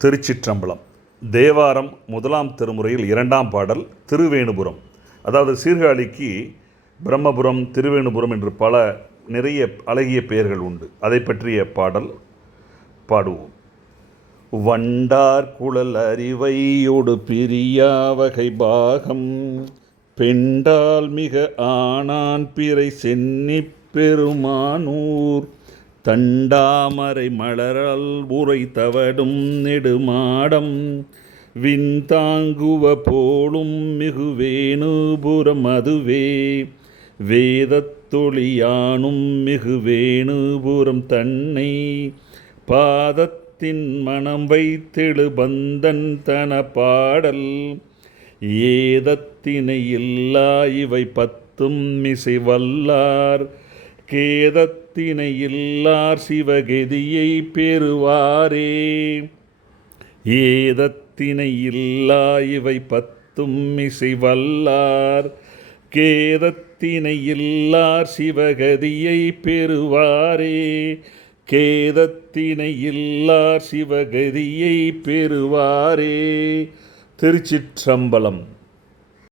திருச்சிற்றம்பலம். தேவாரம் முதலாம் திருமுறையில் இரண்டாம் பாடல் திருவேணுபுரம். அதாவது சீர்காழிக்கு பிரம்மபுரம் திருவேணுபுரம் என்று பல நிறைய அழகிய பெயர்கள் உண்டு. அதை பற்றிய பாடல் பாடுவோம். வண்டார் குழல் அறிவையோடு பிரியா வகை பாகம் பெண்டால் மிக ஆனான் பிறை சென்னி பெருமானூர். தண்டாமரை மலரால் உரை தவடும் நெடுமாடம் விண்தாங்குவ போலும் மிகுவேணுபுரம் அதுவே. வேதத்தொழியானும் மிகுவேணுபுரம் தன்னை பாதத்தின் மனம் வைத்தெழு பந்தன் தன பாடல். ஏதத்தினை இல்லா இவை பத்தும் மிசை வல்லார் கேதத்தினை இல்லார் சிவகதியை பெறுவாரே. ஏதத்தினை இல்லா இவை பத்தும் மிசை வல்லார் கேதத்தினை இல்லார் சிவகதியை பெறுவாரே. கேதத்தினை இல்லார் சிவகதியை பெறுவாரே. திருச்சிற்றம்பலம்.